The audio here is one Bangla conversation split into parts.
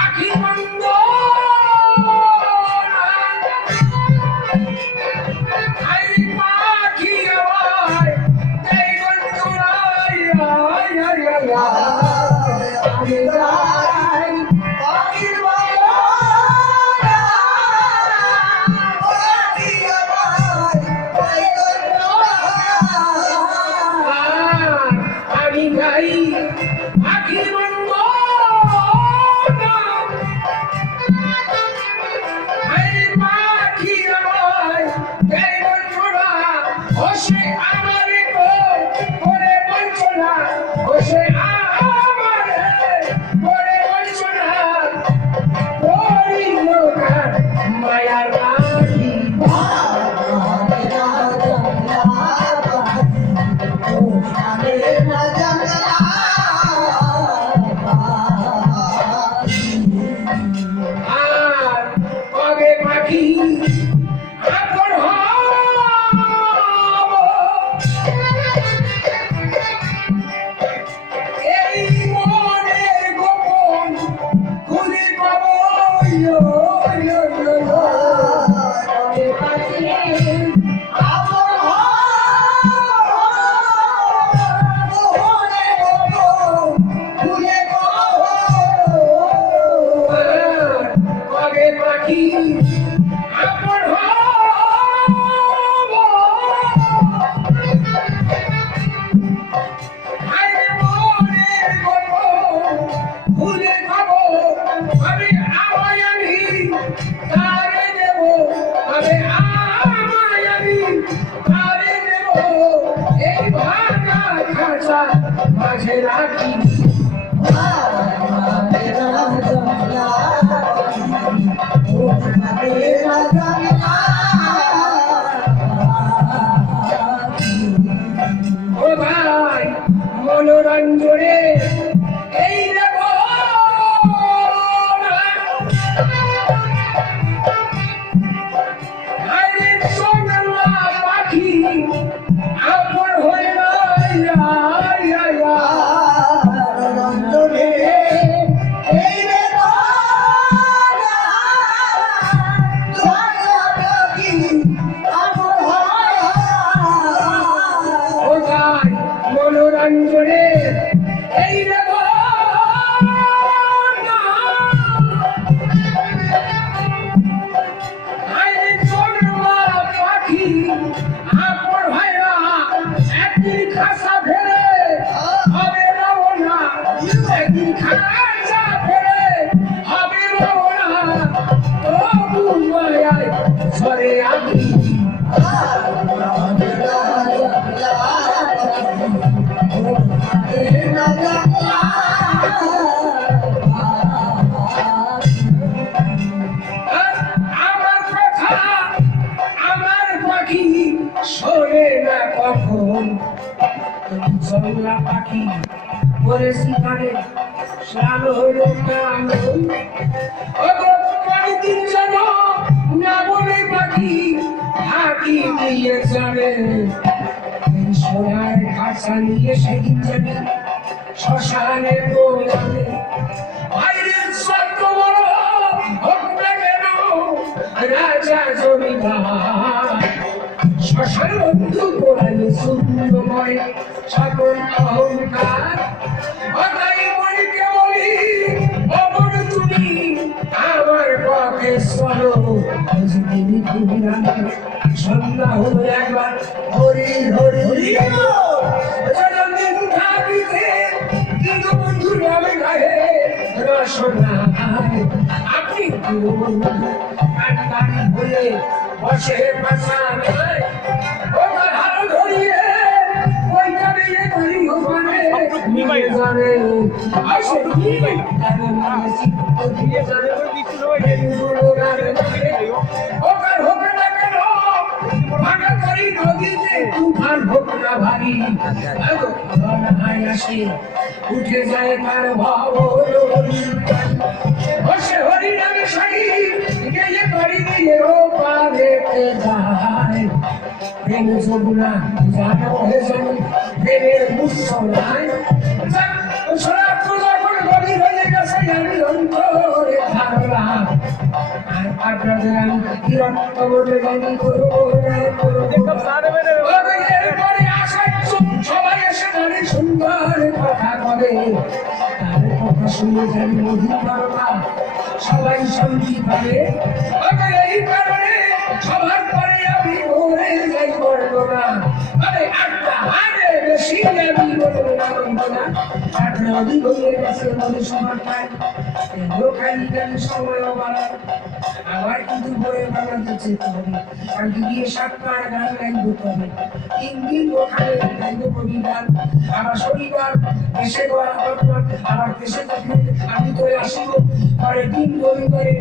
আখি বন্ধ মাঝে রাখি ও ভাই মনোরঞ্জনে এই দেখো পাখি আপন হয়ে মনোরঞ্জনে এই দেখো পাখি আপন ভাইরা একদিন খাসা ফেলে হবে রওনা একদিন খাসা ফেলে হবে রওনা তবু মায়ায় সরে আমি শোনে না কখন জংলা পাখি পরে শিকারে স্নান হইল দিন যেন না বলে পাখি হাঁকি দিয়ে চড়ে সোনার খাঁচা নিয়ে সেদিন যাবে শ্মশানে বোঝাবে বাইরের সত্য বড় হোক না কেন রাজা জমিদার শ্মশান বন্ধু পোড়ালে শূন্যময় সকল অহংকার অতাই মনিকে বলি অমর তুমি আমার পক্ষে চলো তিনি ঘুরানো সন্ধ্যা হলো একবার হরি হরি জন্মদিন থাকিতে কিন্তু বন্ধুর নামে গায়ে রসনা আপনি কান্ডারি বলে বসে পাশানায় ওটা হাত ধরিয়ে ওইটা দিয়ে ধরি ওখানে নিয়ে যাবে আসে দিয়ে যাবে ওখান হবে না কেন ভাঙা করি নদীতে তুফান হোক না ভারী আসে উঠে যায় তার ভাব বসে হরি নামে সারি গেলে বাড়ি দিয়ে ও পারেতে যায় প্রেম যমুনা জানো হে জানি প্রেমের মুসলায় যখন গভীর হয়ে গেছে আমি অন্ত করে ধারণা আর আপনাদের আমি বিরক্ত বলে জানি এরপরে আসার সবাই এসে ধরে সুন্দর কথা বলে তার কথা শুনে জানি মধুর ধারণা সবাই শান্তি পাবে এই কারণে সবার পরে আমি মরে যাই বলবো না আরে একটা আগে বেশি আমি বলবো না একটা অধিক হয়ে গেছে মনে সবার খাই খালি খালি সময়ও বাড়ায় আবার কিন্তু বই বানাতে যেতে হবে আর গিয়ে 7টা গান গাইবো তবে 3 দিন ওখানে গাইবো কবিগান আবার শনিবার দেশে আবার দেশে থাকলে আমি তো আসিব পরের দিন রবিবারে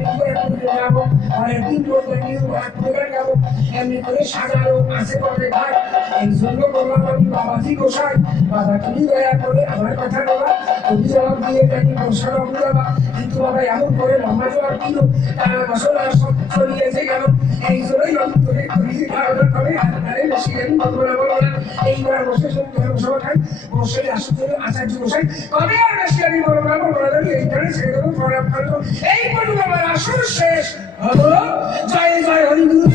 যাবো পরের দিন রবিবার যাবো এমনি করে সাজানো আছে পরে ঘাট এই জন্য বললাম আমি বাবাজি গোসাই বাবা তুমি দয়া করে আমার কথা বলা তুমি জবাব দিয়ে জানি গোসার অবুলাবা কিন্তু বাবা এমন করে লম্বা জবাব দিল তারা মশলা সব ছড়িয়েছে কেন এই জন্যই আমি তোকে করিয়ে ধারণা করে আরে বেশি আমি বলবো না এইবার বসে সভা খাই বসে আসতে আচার্য গোসাই কবে আর বেশি আমি বলবো না এইখানে ছেড়ে দেবো পরে আপনার এই পর্যন্ত আমার আসর শেষ হলো জয় জয় হরি গুরু